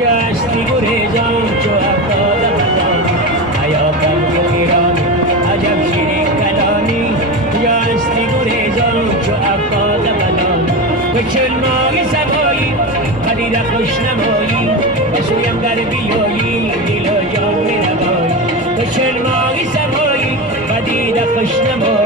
جستی گریزان چو افتاد بدان حیاتم که پیرانی عجب شیرین کلانی جستی گریزان چو افتاد بدان به چلمای سوایی پدید خوش نمایی بسویم در بیایی دل و جان می نمایی به چلمای سوایی پدید خوش نمایی